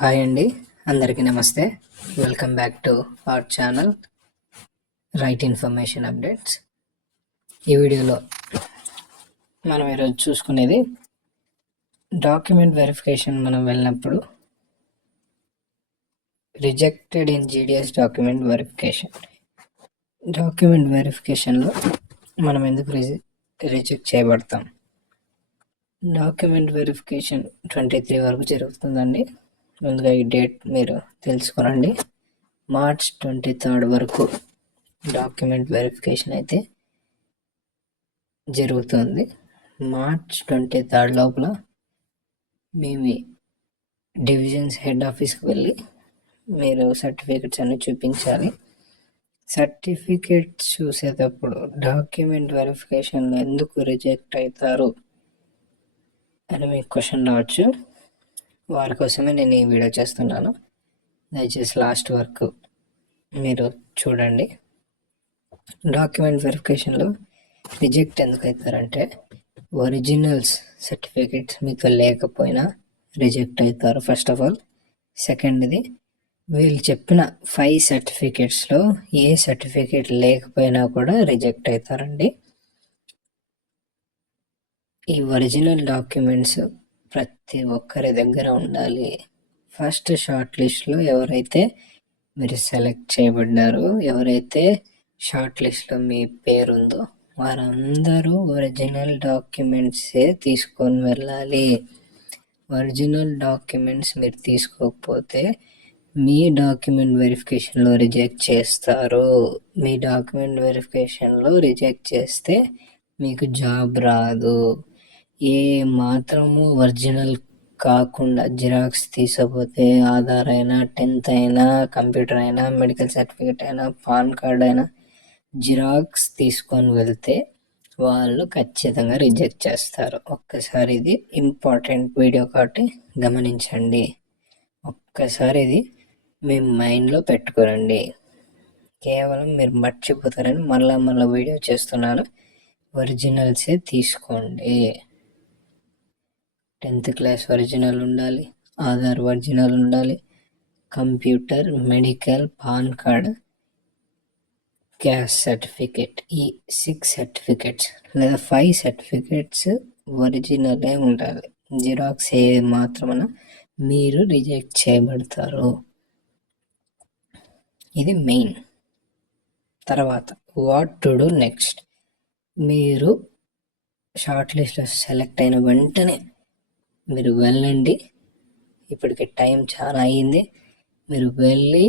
Hi అండి, అందరికీ నమస్తే. Welcome back to our channel right information updates. ఈ వీడియోలో మనం ఈరోజు చూసుకునేది డాక్యుమెంట్ వెరిఫికేషన్. మనం వెళ్ళినప్పుడు రిజెక్టెడ్ ఇన్ జీడిఎస్ డాక్యుమెంట్ వెరిఫికేషన్లో మనం ఎందుకు రిజెక్ట్ చేయబడతాం. డాక్యుమెంట్ వెరిఫికేషన్ 23 వరకు జరుగుతుందండి. ముందుగా ఈ డేట్ మీరు తెలుసుకోనండి. మార్చ్ 23 వరకు డాక్యుమెంట్ వెరిఫికేషన్ అయితే జరుగుతుంది. మార్చ్ 23 లోపల మీ డివిజన్స్ హెడ్ ఆఫీస్కి వెళ్ళి మీరు సర్టిఫికెట్స్ అన్ని చూపించాలి. సర్టిఫికెట్స్ చూసేటప్పుడు డాక్యుమెంట్ వెరిఫికేషన్లో ఎందుకు రిజెక్ట్ అవుతారు అని మీకు క్వశ్చన్ రావచ్చు. వారి కోసమే నేను ఈ వీడియో చేస్తున్నాను. దయచేసి లాస్ట్ వరకు మీరు చూడండి. డాక్యుమెంట్ వెరిఫికేషన్లో రిజెక్ట్ ఎందుకు అవుతారంటే ఒరిజినల్స్ సర్టిఫికెట్స్ మీకు లేకపోయినా రిజెక్ట్ అవుతారు ఫస్ట్ ఆఫ్ ఆల్. సెకండ్ది, వీళ్ళు చెప్పిన 5 సర్టిఫికెట్స్లో ఏ సర్టిఫికెట్ లేకపోయినా కూడా రిజెక్ట్ అవుతారండి. ఈ ఒరిజినల్ డాక్యుమెంట్స్ ప్రతి ఒక్కరి దగ్గర ఉండాలి. ఫస్ట్ షార్ట్ లిస్ట్లో ఎవరైతే మీరు సెలెక్ట్ చేయబడ్డారో, ఎవరైతే షార్ట్ లిస్ట్లో మీ పేరుందో వారందరూ ఒరిజినల్ డాక్యుమెంట్సే తీసుకొని వెళ్ళాలి. ఒరిజినల్ డాక్యుమెంట్స్ మీరు తీసుకోకపోతే మీ డాక్యుమెంట్ వెరిఫికేషన్లో రిజెక్ట్ చేస్తారు. మీ డాక్యుమెంట్ వెరిఫికేషన్లో రిజెక్ట్ చేస్తే మీకు జాబ్ రాదు. ఏ మాత్రము ఒరిజినల్ కాకుండా జిరాక్స్ తీసుకోపోతే ఆధార్ అయినా, 10th అయినా, కంప్యూటర్ అయినా, మెడికల్ సర్టిఫికేట్ అయినా, పాన్ కార్డ్ అయినా జిరాక్స్ తీసుకొని వెళ్తే వాళ్ళు ఖచ్చితంగా రిజెక్ట్ చేస్తారు. ఒక్కసారి ఇది ఇంపార్టెంట్ వీడియో కాబట్టి గమనించండి. ఒక్కసారి ఇది మీ మైండ్లో పెట్టుకోరండి. కేవలం మీరు మర్చిపోతారని మళ్ళా వీడియో చేస్తున్నాను. ఒరిజినల్సే తీసుకోండి. 10th క్లాస్ ఒరిజినల్ ఉండాలి, ఆధార్ ఒరిజినల్ ఉండాలి, computer, medical, pan card, caste certificate, ఈ 6 సర్టిఫికేట్స్ లేదా 5 సర్టిఫికేట్స్ ఒరిజినలే ఉండాలి. జిరాక్స్ ఏ మాత్రమన మీరు రిజెక్ట్ చేయబడతారు. ఇది మెయిన్. తర్వాత వాట్ టు డూ నెక్స్ట్. మీరు షార్ట్ లిస్ట్లో సెలెక్ట్ అయిన వెంటనే మీరు వెళ్ళండి. ఇప్పటికే టైం చాలా అయ్యింది. మీరు వెళ్ళి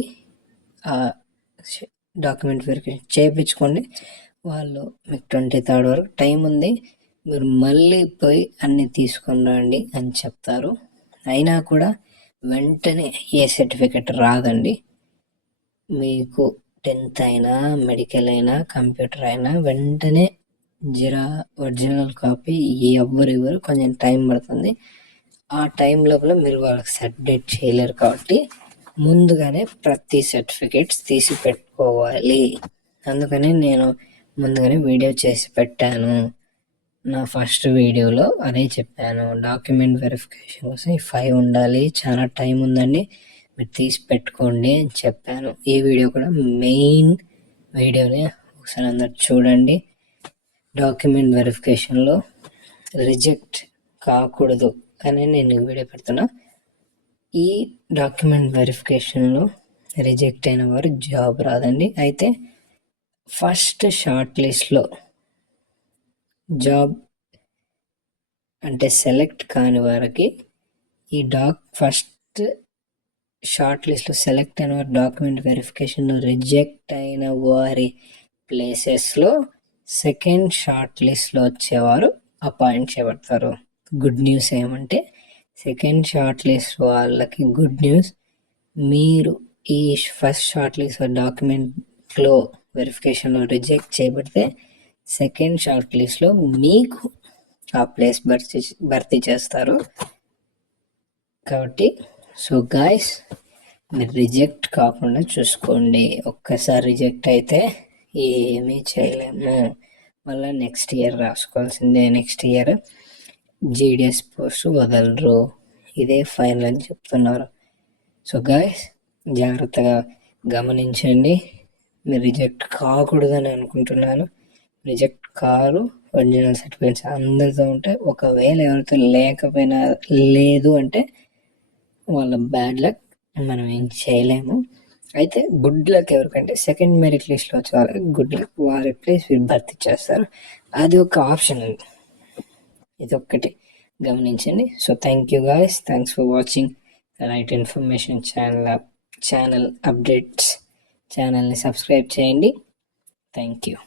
డాక్యుమెంట్ వెరిఫికేషన్ చేయించుకోండి. వాళ్ళు మీకు 23 వరకు టైం ఉంది, మీరు మళ్ళీ పోయి అన్నీ తీసుకొని రండి అని చెప్తారు. అయినా కూడా వెంటనే ఏ సర్టిఫికెట్ రాదండి. మీకు 10th అయినా, మెడికల్ అయినా, కంప్యూటర్ అయినా వెంటనే ఒరిజినల్ కాపీ ఎవరు కొంచెం టైం పడుతుంది. ఆ టైం లోపల మీరు వాళ్ళకి సబ్మిట్ చేయలేరు కాబట్టి ముందుగానే ప్రతి సర్టిఫికేట్స్ తీసి పెట్టుకోవాలి. అందుకని నేను ముందుగానే వీడియో చేసి పెట్టాను. నా ఫస్ట్ వీడియోలో అదే చెప్పాను. డాక్యుమెంట్ వెరిఫికేషన్ కోసం ఈ 5 ఉండాలి, చాలా టైం ఉందండి, మీరు తీసి పెట్టుకోండి అని చెప్పాను. ఈ వీడియో కూడా మెయిన్ వీడియోనే, ఒకసారి అందరు చూడండి. డాక్యుమెంట్ వెరిఫికేషన్లో రిజెక్ట్ కాకూడదు అని నేను వీడియో పెడుతున్నా. ఈ డాక్యుమెంట్ వెరిఫికేషన్లో రిజెక్ట్ అయిన వారు జాబ్ రాదండి. అయితే ఫస్ట్ షార్ట్ లిస్ట్లో జాబ్ అంటే సెలెక్ట్ కాని వారికి ఈ ఫస్ట్ షార్ట్ లిస్ట్లో సెలెక్ట్ అయిన వారి డాక్యుమెంట్ వెరిఫికేషన్లో రిజెక్ట్ అయిన వారి ప్లేసెస్లో సెకండ్ షార్ట్ లిస్ట్లో వచ్చేవారు అపాయింట్ చేయబడతారు. గుడ్ న్యూస్ ఏమంటే సెకండ్ షార్ట్ లిస్ట్ వాళ్ళకి గుడ్ న్యూస్. మీరు ఈ ఫస్ట్ షార్ట్ లిస్ట్ డాక్యుమెంట్లో వెరిఫికేషన్లో రిజెక్ట్ చేయబడితే సెకండ్ షార్ట్ లిస్ట్లో మీకు ఆ ప్లేస్ భర్తీ చేస్తారు. కాబట్టి గాయ్స్, మీరు రిజెక్ట్ కాకుండా చూసుకోండి. ఒక్కసారి రిజెక్ట్ అయితే ఏమీ చేయలేము. మళ్ళీ నెక్స్ట్ ఇయర్ రాసుకోవాల్సిందే. నెక్స్ట్ ఇయర్ జీడిఎస్ పోస్ట్ వదలరు, ఇదే ఫైనల్ అని చెప్తున్నారు. సో గాయస్, జాగ్రత్తగా గమనించండి. మీరు రిజెక్ట్ కాకూడదని అనుకుంటున్నాను. Reject car. ఒరిజినల్ సర్టిఫికేట్స్ అందరితో ఉంటే, ఒకవేళ ఎవరితో లేకపోయినా లేదు అంటే వాళ్ళ బ్యాడ్ లక్, మనం ఏం చేయలేము. అయితే గుడ్ లక్ ఎవరికంటే సెకండ్ మెరిట్ లిస్ట్లో వచ్చే వాళ్ళకి గుడ్ లక్, వారి ప్లేస్ వీరు భర్తీ చేస్తారు. అది ఒక ఆప్షన్ ఉంది, ఇది ఒక్కటి గమనించండి. So thank you guys, thanks for watching right information channel updates. ఛానల్ని సబ్స్క్రైబ్ చేయండి. Thank you.